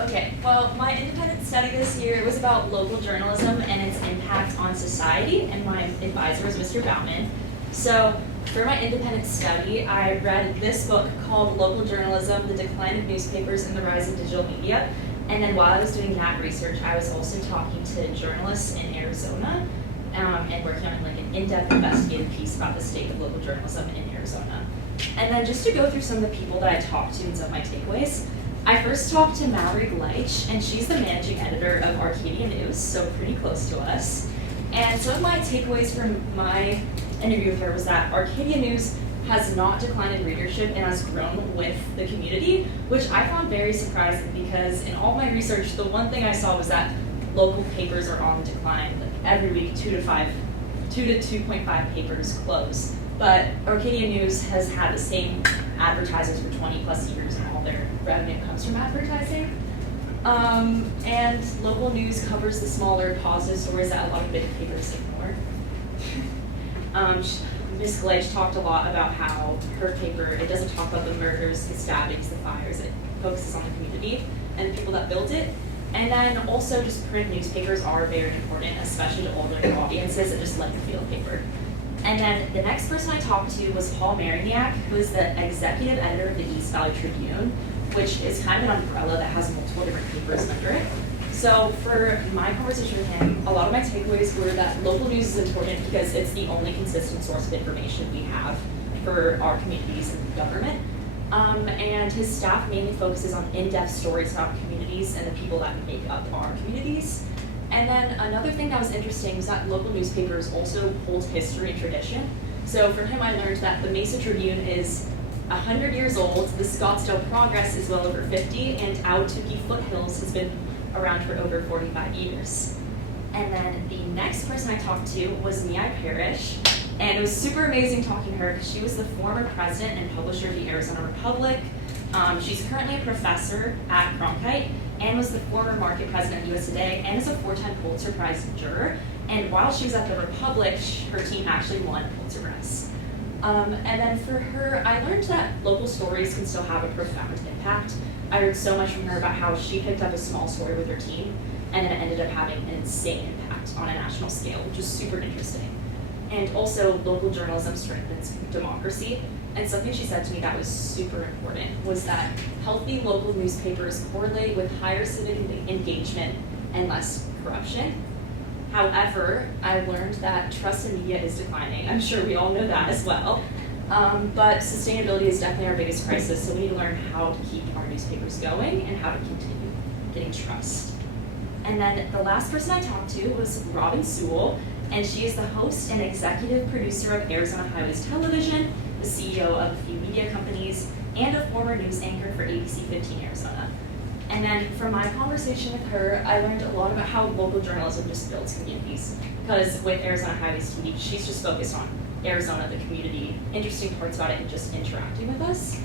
Okay, well, my independent study this year was about local journalism and its impact on society, and my advisor was Mr. Bauman. So for my independent study, I read this book called Local Journalism, The Decline of Newspapers and the Rise of Digital Media. And then while I was doing that research, I was also talking to journalists in Arizona and working on like an in-depth investigative piece about the state of local journalism in Arizona. And then just to go through some of the people that I talked to and some of my takeaways, I first talked to Mallory Gleich, and she's the managing editor of Arcadia News, so pretty close to us. And some of my takeaways from my interview with her was that Arcadia News has not declined in readership and has grown with the community, which I found very surprising because in all my research, the one thing I saw was that local papers are on decline. Like every week, 2 to 2.5 papers close. But Arcadia News has had the same advertisers for 20 plus years, and all their revenue comes from advertising. And local news covers the smaller positive stories that a lot of big papers ignore. Ms. Gleich talked a lot about how her paper, it doesn't talk about the murders, the stabbings, the fires, it focuses on the community and the people that built it. And then also just print newspapers are very important, especially to older audiences that just like the feel of paper. And then the next person I talked to was Paul Marignac, who is the executive editor of the East Valley Tribune, which is kind of an umbrella that has multiple different papers under it. So for my conversation with him, a lot of my takeaways were that local news is important because it's the only consistent source of information we have for our communities and government. And his staff mainly focuses on in-depth stories about communities and the people that make up our communities. And then another thing that was interesting was that local newspapers also hold history and tradition. So for him, I learned that the Mesa Tribune is 100 years old, the Scottsdale Progress is well over 50, and Ahwatukee Foothills has been around for over 45 years. And then the next person I talked to was Mia Parrish, and it was super amazing talking to her because she was the former president and publisher of the Arizona Republic. She's currently a professor at Cronkite and was the former market president of USA Today and is a 4-time Pulitzer Prize juror. And while she was at the Republic, her team actually won a Pulitzer Prize. And then for her, I learned that local stories can still have a profound impact. I heard so much from her about how she picked up a small story with her team and then it ended up having an insane impact on a national scale, which is super interesting. And also, local journalism strengthens democracy. And something she said to me that was super important was that healthy local newspapers correlate with higher civic engagement and less corruption. However, I learned that trust in media is declining. I'm sure we all know that as well. But sustainability is definitely our biggest crisis, so we need to learn how to keep our newspapers going and how to continue getting trust. And then the last person I talked to was Robin Sewell, and she is the host and executive producer of Arizona Highways Television, the CEO of a few media companies, and a former news anchor for ABC 15 Arizona. And then from my conversation with her, I learned a lot about how local journalism just builds communities. Because with Arizona Highways TV, she's just focused on Arizona, the community, interesting parts about it, and just interacting with us.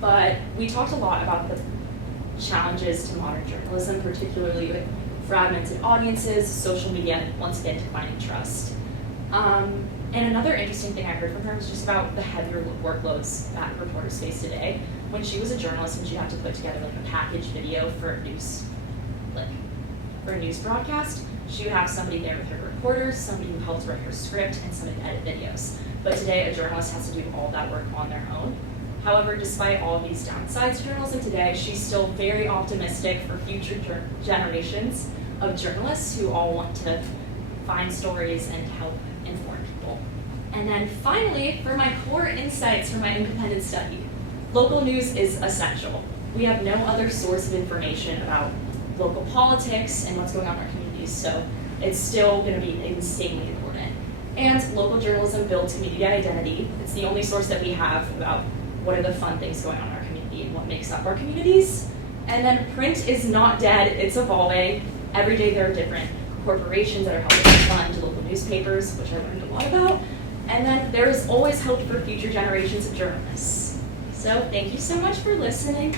But we talked a lot about the challenges to modern journalism, particularly with fragmented audiences, social media, and once again, declining trust. And another interesting thing I heard from her was just about the heavier workloads that reporters face today. When she was a journalist and she had to put together like a package video for a news broadcast, she would have somebody there with her reporters, somebody who helped write her script, and somebody to edit videos. But today, a journalist has to do all that work on their own. However, despite all of these downsides to journalism today, she's still very optimistic for future generations of journalists who all want to find stories and help inform people. And then finally, for my core insights from my independent study, local news is essential. We have no other source of information about local politics and what's going on in our communities, so it's still going to be insanely important. And local journalism builds community identity. It's the only source that we have about what are the fun things going on in our community and what makes up our communities. And then print is not dead, it's evolving. Every day there are different corporations that are helping fund local newspapers, which I learned a lot about. And then there is always hope for future generations of journalists. So thank you so much for listening.